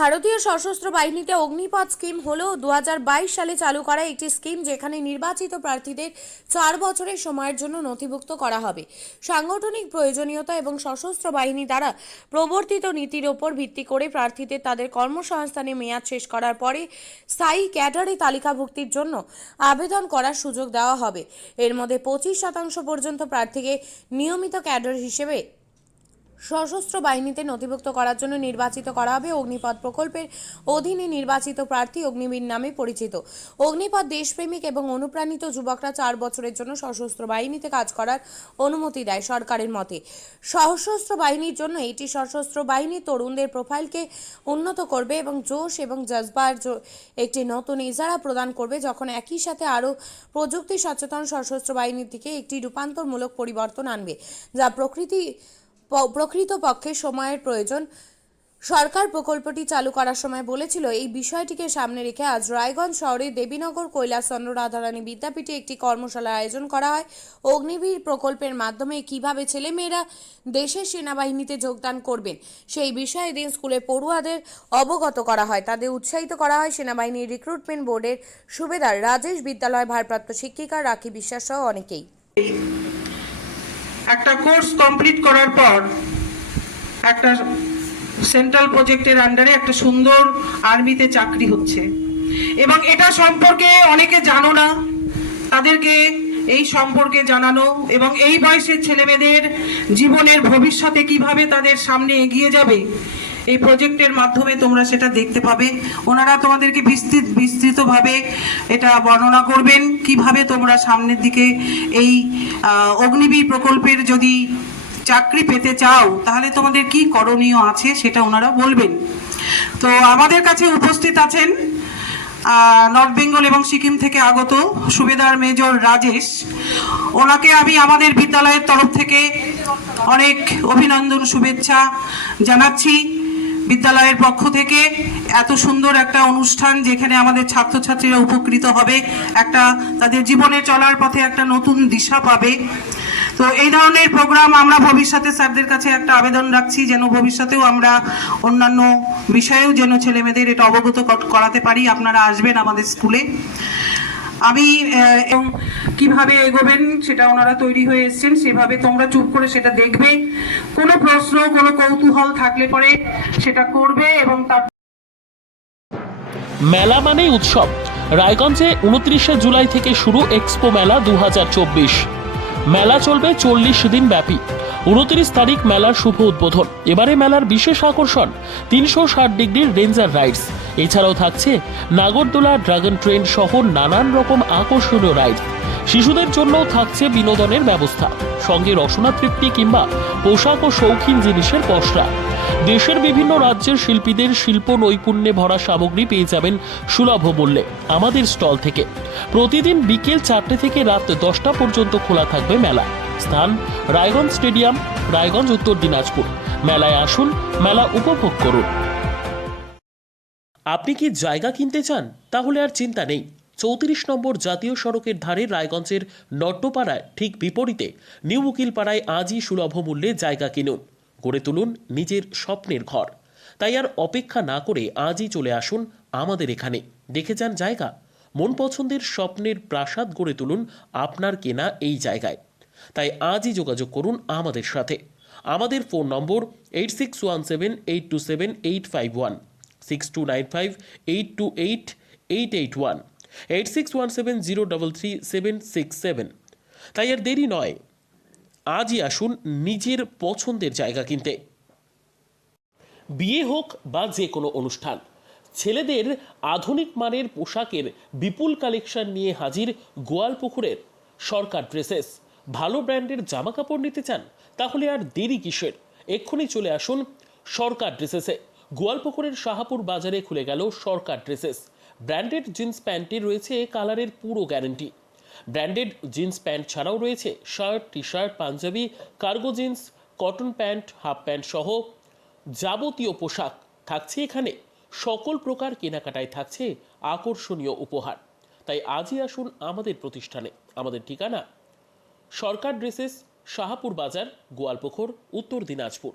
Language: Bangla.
ভারতীয় সশস্ত্র বাহিনীতে অগ্নিপথ স্কিম হলো 2022 সালে চালু করা একটি স্কিম, যেখানে নির্বাচিত প্রার্থীদের 4 বছরের সময়ের জন্য নথিভুক্ত করা হবে। সাংগঠনিক প্রয়োজনীয়তা এবং সশস্ত্র বাহিনী দ্বারা প্রবর্তিত নীতির ওপর ভিত্তি করে প্রার্থীদের তাদের কর্মসংস্থানের মেয়াদ শেষ করার পরে স্থায়ী ক্যাডারে তালিকাভুক্তির জন্য আবেদন করার সুযোগ দেওয়া হবে। এর মধ্যে 25% পর্যন্ত প্রার্থীকে নিয়মিত ক্যাডার হিসেবে সশস্ত্র বাহিনীতে নথিভুক্ত করার জন্য নির্বাচিত করা হবে। অগ্নিপথ প্রকল্পের অধীনে নির্বাচিত প্রার্থী অগ্নিবীর নামে পরিচিত। অগ্নিপথ দেশপ্রেমিক এবং অনুপ্রাণিত যুবকরা 4 বছরের জন্য সশস্ত্র বাহিনীতে কাজ করার অনুমতি দেয় সরকারের মতে। সশস্ত্র বাহিনীর জন্য এটি সশস্ত্র বাহিনীর তরুণদের প্রোফাইলকে উন্নত করবে এবং জোশ এবং জজবার একটি নতুন ইজারা প্রদান করবে, যখন একই সাথে আরও প্রযুক্তি সচেতন সশস্ত্র বাহিনীর দিকে একটি রূপান্তরমূলক পরিবর্তন আনবে, যা প্রকৃতপক্ষে সময়ের প্রয়োজন। সরকার প্রকল্পটি চালু করার সময় বলেছিল, এই বিষয়টিকে সামনে রেখে আজ রায়গঞ্জ শহরের দেবীনগর কৈলাসচন্দ্র রাধারানী বিদ্যাপীঠে একটি কর্মশালার আয়োজন করা হয়। অগ্নিবীর প্রকল্পের মাধ্যমে কিভাবে ছেলেমেয়েরা দেশের সেনাবাহিনীতে যোগদান করবেন সেই বিষয়ে এদিন স্কুলের পড়ুয়াদের অবগত করা হয়। তাদের উৎসাহিত করা হয় সেনাবাহিনীর রিক্রুটমেন্ট বোর্ডের সুবেদার রাজেশ, বিদ্যালয় ভারপ্রাপ্ত শিক্ষিকা রাখি বিশ্বাস সহ অনেকেই। একটা কোর্স কমপ্লিট করার পর একটা সেন্ট্রাল প্রজেক্টের আন্ডারে একটা সুন্দর আর্মিতে চাকরি হচ্ছে, এবং এটা সম্পর্কে অনেকে জানো না, তাদেরকে এই সম্পর্কে জানানো এবং এই বয়সের ছেলেমেয়েদের জীবনের ভবিষ্যতে কিভাবে তাদের সামনে এগিয়ে যাবে এই প্রজেক্টের মাধ্যমে তোমরা সেটা দেখতে পাবে। ওনারা তোমাদেরকে বিস্তৃতভাবে এটা বর্ণনা করবেন কিভাবে তোমরা সামনের দিকে এই অগ্নিবীর প্রকল্পের যদি চাকরি পেতে চাও তাহলে তোমাদের কি করণীয় আছে সেটা ওনারা বলবেন। তো আমাদের কাছে উপস্থিত আছেন নর্থ বেঙ্গল এবং সিকিম থেকে আগত সুবেদার মেজর রাজেশ। ওনাকে আমি আমাদের বিদ্যালয়ের তরফ থেকে অনেক অভিনন্দন শুভেচ্ছা জানাচ্ছি। বিদ্যালয়ের পক্ষ থেকে এত সুন্দর একটা অনুষ্ঠান, যেখানে আমাদের ছাত্রছাত্রীরা উপকৃত হবে, একটা তাদের জীবনে চলার পথে একটা নতুন দিশা পাবে। তো এই ধরনের প্রোগ্রাম আমরা ভবিষ্যতে স্যারদের কাছে একটা আবেদন রাখছি, যেন ভবিষ্যতেও আমরা অন্যান্য বিষয়েও যেন ছেলেমেয়েদের এটা অবগত করাতে পারি। আপনারা আসবেন আমাদের স্কুলে। আমি কিভাবে এগোবেন সেটা ওনারা তৈরি হয়ে এসছেন, সেভাবে তোমরা চুপ করে সেটা দেখবে। কোনো প্রশ্ন, কোনো কৌতূহল থাকলে পরে সেটা করবে। এবং তার মেলা মানেই উৎসব। রায়গঞ্জে 29শে জুলাই থেকে শুরু এক্সপো মেলা 2024। মেলা চলবে 40 দিন ব্যাপী। 29 তারিখ মেলার শুভ উদ্বোধন। এবারে মেলার বিশেষ আকর্ষণ 360 ডিগ্রির রেঞ্জার রাইডস। এছাড়াও থাকছে নাগরদোলা, ড্রাগন ট্রেন সহ নানান রকম আকর্ষণীয় রাইড। শিশুদের জন্যও থাকছে বিনোদনের ব্যবস্থা, সঙ্গে রসনা তৃপ্তি কিংবা পোশাক ও শৌখিন জিনিসের পসরা। দেশের বিভিন্ন রাজ্যের শিল্পীদের শিল্প নৈপুণ্যে ভরা সামগ্রী পেয়ে যাবেন সুলভ মূল্যে আমাদের স্টল থেকে। প্রতিদিন বিকেল 4টে থেকে রাত 10টা পর্যন্ত খোলা থাকবে মেলা। স্থান রায়গঞ্জ স্টেডিয়াম, রায়গঞ্জ, উত্তর দিনাজপুর। মেলায় আসুন, মেলা উপভোগ করুন। আপনি কি জায়গা কিনতে চান? তাহলে আর চিন্তা নেই। 34 নম্বর জাতীয় সড়কের ধারে রায়গঞ্জের নট্টপাড়ায় ঠিক বিপরীতে নিউ উকিলপাড়ায় আজই সুলভ মূল্যে জায়গা কিনুন, গড়ে তুলুন নিজের স্বপ্নের ঘর। তাই আর অপেক্ষা না করে আজই চলে আসুন আমাদের এখানে, দেখে যান জায়গা। মন পছন্দের স্বপ্নের প্রাসাদ গড়ে তুলুন আপনার কেনা এই জায়গায়। তাই আজই যোগাযোগ করুন আমাদের সাথে। আমাদের ফোন নম্বর 8617827851, 6295828881, 8617033767। তাই আর দেরি নয়, আজই আসুন নিজের পছন্দের জায়গা কিনতে। বিয়ে হোক বা যে কোনো অনুষ্ঠান, ছেলেদের আধুনিক মানের পোশাকের বিপুল কালেকশন নিয়ে হাজির গোয়ালপুকুরের সরকার ড্রেসেস। ভালো ব্র্যান্ডের জামা কাপড় নিতে চান? তাহলে আর দেরি কিসের? এক্ষুনি চলে আসুন সরকার ড্রেসেসে। গোয়ালপুকুরের শাহাপুর বাজারে খুলে গেল সরকার ড্রেসেস। ব্র্যান্ডেড জিন্স প্যান্টে রয়েছে কালারের পুরো গ্যারেন্টি। ব্র্যান্ডেড জিন্স প্যান্ট ছাড়াও রয়েছে shirt, T shirt, Punjabi, cargo jeans, cotton pant, half pant সহ যাবতীয় পোশাক থাকছে এখানে। সকল প্রকার কেনাকাটায় থাকছে আকর্ষণীয় উপহার। তাই আজই আসুন আমাদের প্রতিষ্ঠানে। আমাদের ঠিকানা সরকার ড্রেসেস, শাহাপুর বাজার, গোয়ালপুকুর, উত্তর দিনাজপুর।